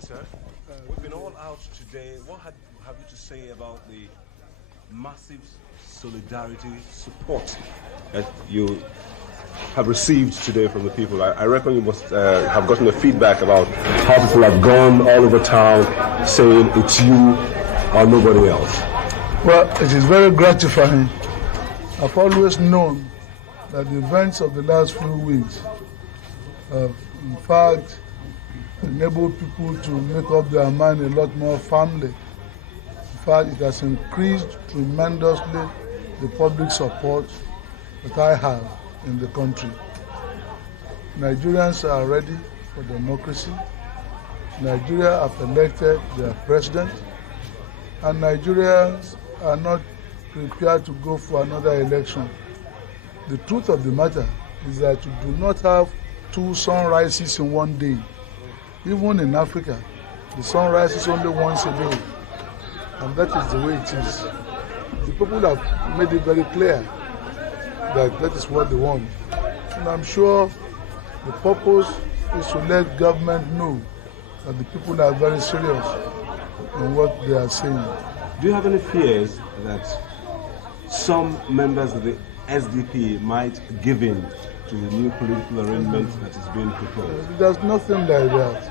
day, sir. We've been all out today. What have you to say about the massive solidarity support that you have received today from the people? I reckon you must have gotten a feedback about how people have gone all over town saying it's you or nobody else. Well, it is very gratifying. I've always known that the events of the last few weeks have, in fact, enabled people to make up their mind a lot more firmly. In fact, it has increased tremendously the public support that I have in the country. Nigerians are ready for democracy. Nigeria have elected their president, and Nigerians are not prepared to go for another election. The truth of the matter is that you do not have two sunrises in one day. Even in Africa, the sun rises only once a day, and that is the way it is. The people have made it very clear that that is what they want, and I'm sure the purpose is to let government know that the people are very serious in what they are saying. Do you have any fears that some members of the SDP might give in to the new political arrangement that is being proposed? There's nothing like that.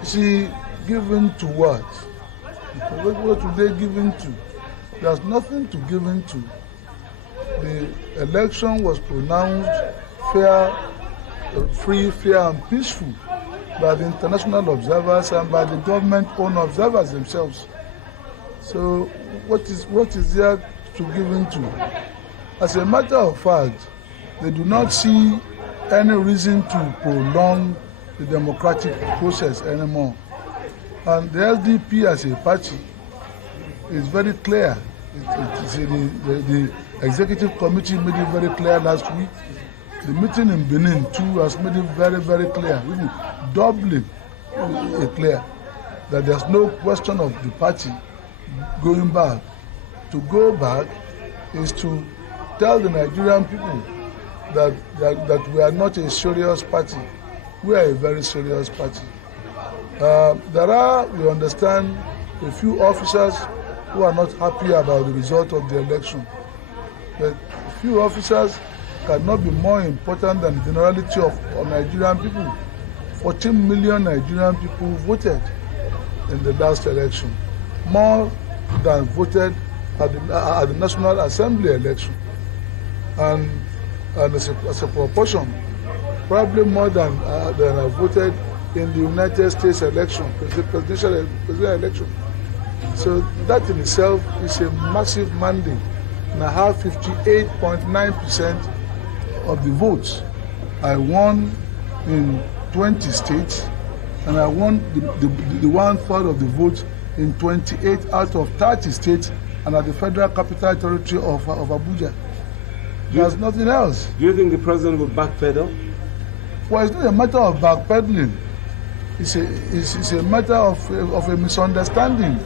You see, given to what? What would they give in to? There's nothing to give in to. The election was pronounced fair, free, fair, and peaceful by the international observers and by the government-owned observers themselves. So, what is there to give in to? As a matter of fact, they do not see any reason to prolong the democratic process anymore. And the SDP as a party is very clear. The executive committee made it very clear last week. The meeting in Benin too has made it very, very clear, even doubly clear, that there's no question of the party going back. To go back is to tell the Nigerian people that we are not a serious party. We are a very serious party. There are, we understand, a few officers who are not happy about the result of the election. But a few officers cannot be more important than the generality of Nigerian people. 14 million Nigerian people voted in the last election, more than voted at the National Assembly election. And as a proportion, probably more than have voted in the United States election, presidential election. So that in itself is a massive mandate. And I have 58.9% of the votes. I won in 20 states, and I won the 1/3 of the votes in 28 out of 30 states, and at the Federal Capital Territory of Abuja. There's nothing else. Do you think the president will backpedal? Well, it's not a matter of backpedaling. It's a matter of a misunderstanding.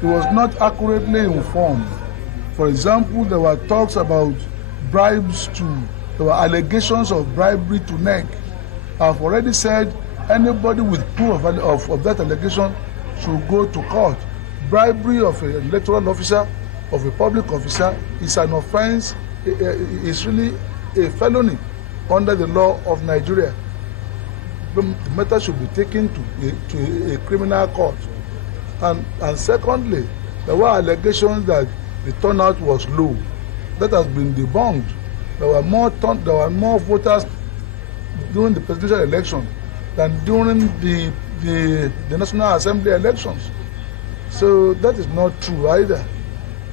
He was not accurately informed. For example, there were talks about bribes there were allegations of bribery to NEC. I've already said anybody with proof of that allegation should go to court. Bribery of an electoral officer, of a public officer, is an offense. It's really a felony under the law of Nigeria. The matter should be taken to a criminal court. And secondly, there were allegations that the turnout was low. That has been debunked. There were more voters during the presidential election than during the National Assembly elections. So that is not true either.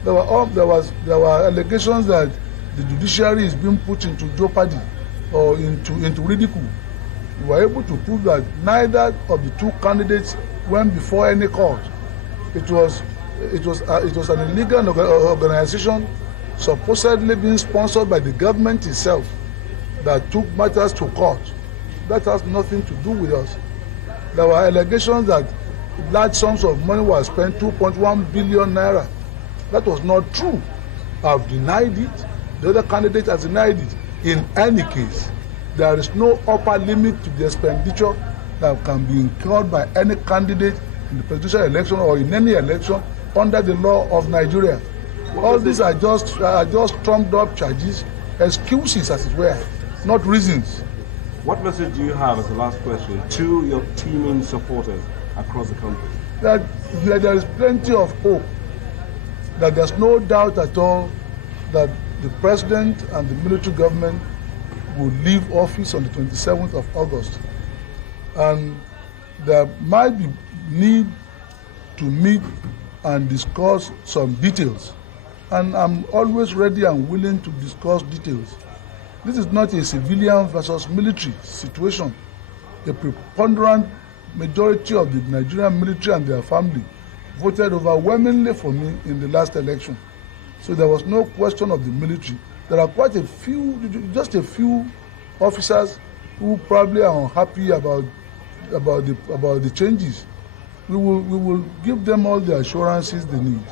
There were allegations that the judiciary is being put into jeopardy or into ridicule. We were able to prove that neither of the two candidates went before any court. It was an illegal organization supposedly being sponsored by the government itself that took matters to court. That has nothing to do with us. There were allegations that large sums of money were spent, 2.1 billion naira. That was not true. I've denied it. The other candidate has denied it. In any case, there is no upper limit to the expenditure that can be incurred by any candidate in the presidential election or in any election under the law of Nigeria. All these are just trumped up charges, excuses as it were, not reasons. What message do you have, as the last question, to your teeming supporters across the country? That there is plenty of hope, that there's no doubt at all that the president and the military government will leave office on the 27th of August. And there might be need to meet and discuss some details. And I'm always ready and willing to discuss details. This is not a civilian versus military situation. A preponderant majority of the Nigerian military and their family voted overwhelmingly for me in the last election. So there was no question of the military. There are quite a few, just a few officers who probably are unhappy about the changes. We will give them all the assurances they need.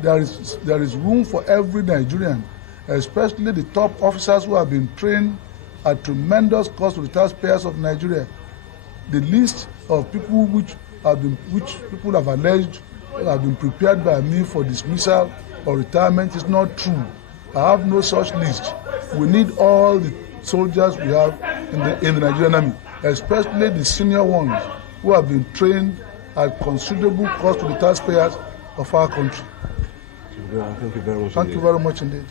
There is room for every Nigerian, especially the top officers who have been trained at tremendous cost to the taxpayers of Nigeria. The list of people which people have alleged have been prepared by me for dismissal or retirement is not true. I have no such list. We need all the soldiers we have in the Nigerian army, especially the senior ones who have been trained at considerable cost to the taxpayers of our country. Thank you very much. Thank you very much indeed.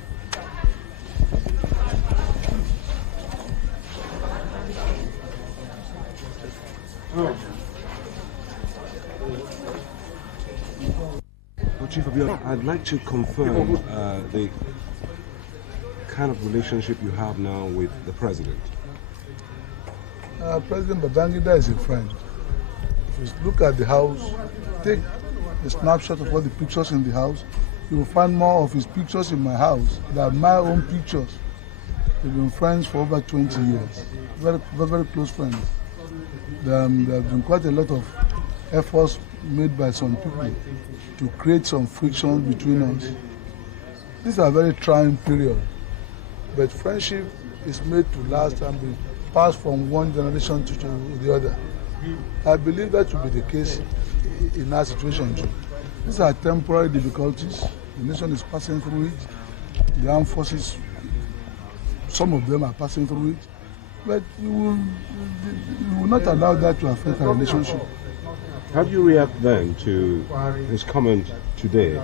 Well, Chief Abiola, I'd like to confirm the kind of relationship you have now with the president. President Babangida is a friend. If you look at the house, take a snapshot of all the pictures in the house, you will find more of his pictures in my house than my own pictures. We've been friends for over 20 years, very, very close friends. There have been quite a lot of efforts made by some people to create some friction between us. These are very trying period, but friendship is made to last and be passed from one generation to the other. I believe that will be the case in our situation too. These are temporary difficulties. The nation is passing through it. The armed forces, some of them are passing through it. But we will not allow that to affect our relationship. How do you react then to his comment today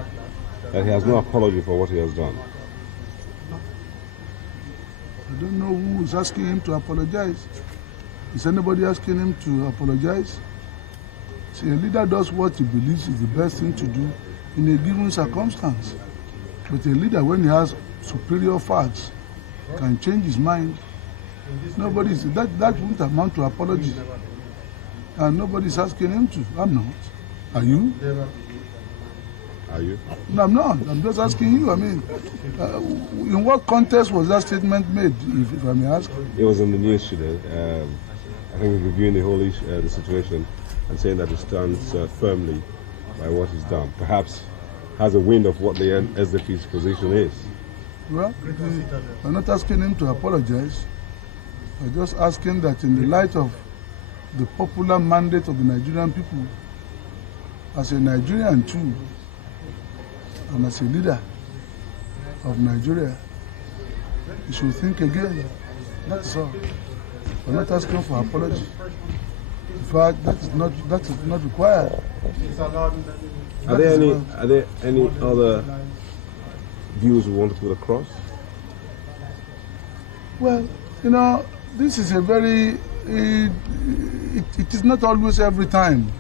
that he has no apology for what he has done? I don't know who is asking him to apologize. Is anybody asking him to apologize? See, a leader does what he believes is the best thing to do in a given circumstance. But a leader, when he has superior facts, can change his mind. That won't amount to apology. And nobody's asking him to. I'm not. Are you? Are you? No, I'm not. I'm just asking you. I mean, in what context was that statement made, if I may ask? It was in the news today. I think reviewing the whole issue, the situation, and saying that he stands firmly by what he's done. Perhaps has a wind of what the SDP's position is. Well, I'm not asking him to apologize. I'm just asking that in the light of the popular mandate of the Nigerian people, as a Nigerian too, and as a leader of Nigeria, you should think again. That's all. I'm not asking for apology. In fact, that is not required. Are there any other views we want to put across? Well, you know, this is a very it is not always every time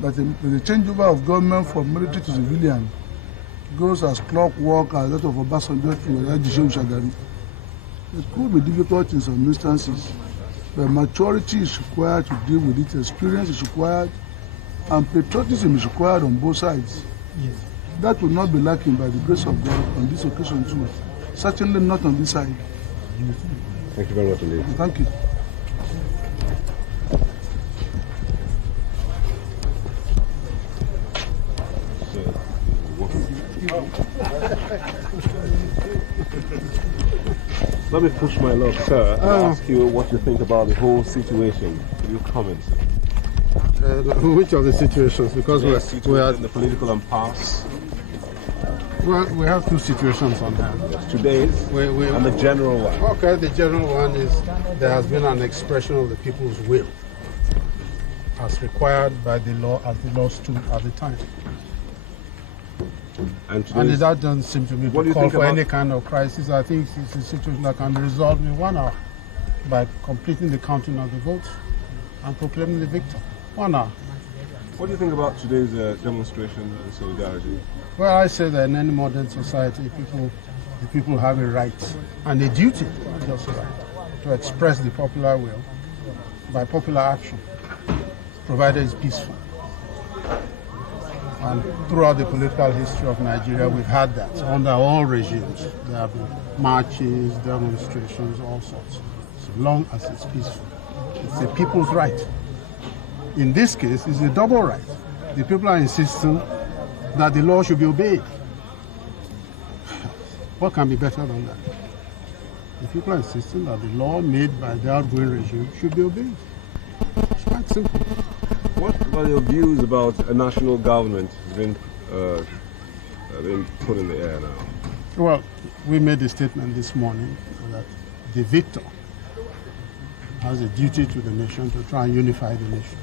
that the changeover of government from military to civilian goes as clockwork as that of Obasanjo to Ejishewu Shagari. It could be difficult in some instances, but maturity is required to deal with it, experience is required, and patriotism is required on both sides. Yes. That will not be lacking by the grace of God on this occasion too. Certainly not on this side. Thank you very much indeed. Thank you. Let me push my luck, sir, and ask you what you think about the whole situation. Your comments. Which of the situations? Because we are in the political impasse. Well, we have two situations on hand. Today's and the general one. Okay, the general one is there has been an expression of the people's will as required by the law, as the law stood at the time. And that doesn't seem to be to call for any kind of crisis. I think it's a situation that can be resolved in 1 hour by completing the counting of the votes and proclaiming the victor. 1 hour. What do you think about today's demonstration in solidarity? Well, I say that in any modern society, the people have a right and a duty, not just a right, to express the popular will by popular action, provided it's peaceful. And throughout the political history of Nigeria, we've had that under all regimes. There have been marches, demonstrations, all sorts, so long as it's peaceful. It's a people's right. In this case, it's a double right. The people are insisting that the law should be obeyed. What can be better than that? The people are insisting that the law made by the outgoing regime should be obeyed. It's quite simple. What are your views about a national government being put in the air now? Well, we made a statement this morning that the victor has a duty to the nation to try and unify the nation.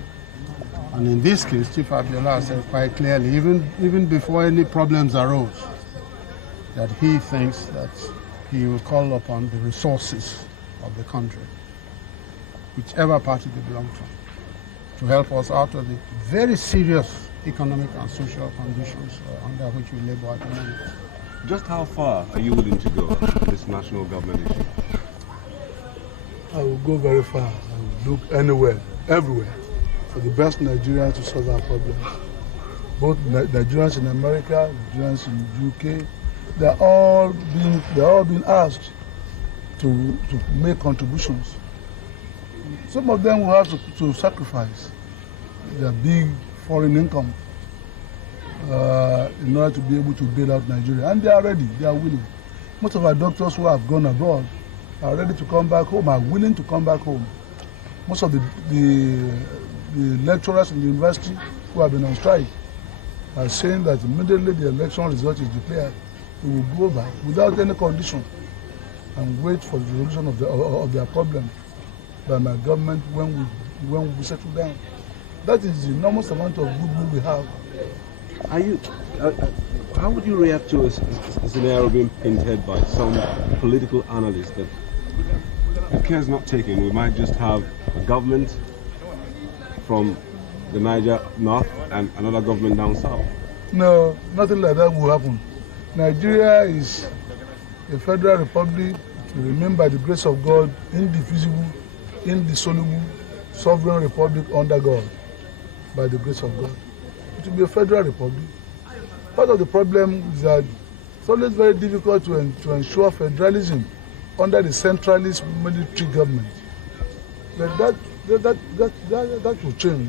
And in this case, Chief Abiola said quite clearly, even before any problems arose, that he thinks that he will call upon the resources of the country, whichever party they belong to help us out of the very serious economic and social conditions under which we labor at the moment. Just how far are you willing to go on this national government issue? I will go very far. I will look anywhere, everywhere, for the best Nigerians to solve our problems. Both Nigerians in America, Nigerians in the UK, they're all being asked to make contributions. Some of them will have to sacrifice their big foreign income in order to be able to bail out Nigeria. And they are ready, they are willing. Most of our doctors who have gone abroad are ready to come back home, are willing to come back home. Most of the lecturers in the university who have been on strike are saying that immediately the election result is declared, we will go back without any condition and wait for the resolution of their problem by my government when we settle down. That is the enormous amount of goodwill we have. How would you react to a scenario being painted by some political analysts that the care is not taken? We might just have a government from the Niger north and another government down south. No, nothing like that will happen. Nigeria is a federal republic to remain by the grace of God, indivisible, indissoluble, sovereign republic under God, by the grace of God. It will be a federal republic. Part of the problem is that it's always very difficult to ensure federalism under the centralist military government. But that will change.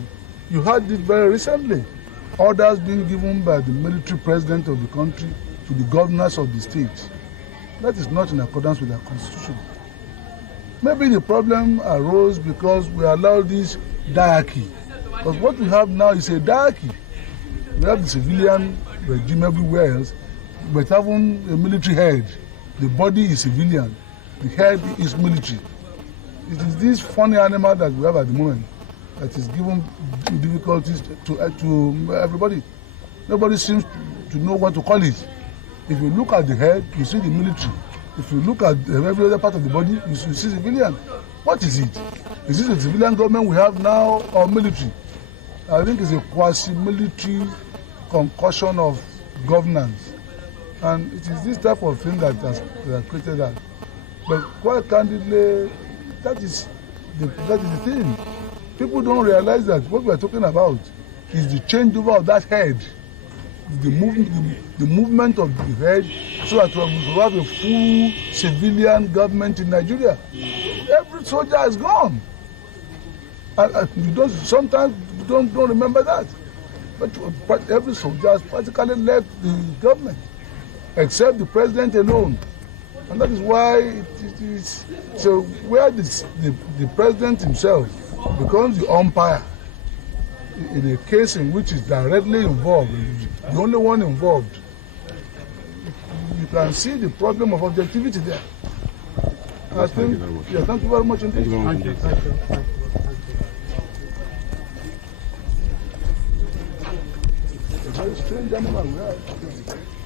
You had it very recently. Orders being given by the military president of the country to the governors of the states. That is not in accordance with our constitution. Maybe the problem arose because we allowed this diarchy. Because what we have now is a diarchy. We have the civilian regime everywhere else, but having a military head. The body is civilian, the head is military. It is this funny animal that we have at the moment that is giving difficulties to everybody. Nobody seems to know what to call it. If you look at the head, you see the military. If you look at every other part of the body, you see civilian. What is it? Is it a civilian government we have now or military? I think it's a quasi-military concussion of governance. And it is this type of thing that has created that. But quite candidly, that is the thing. People don't realize that what we are talking about is the changeover of that head, the movement of the head, so that we have a full civilian government in Nigeria. Every soldier is gone. Sometimes you don't remember that. But every soldier has practically left the government, except the president alone. And that is why it is so where the president himself becomes the umpire in a case in which is directly involved, the only one involved, you can see the problem of objectivity there. I think, thank you very much. Yeah, thank you very much indeed. Thank you very much indeed. Thank you. Thank you. A very strange animal we have.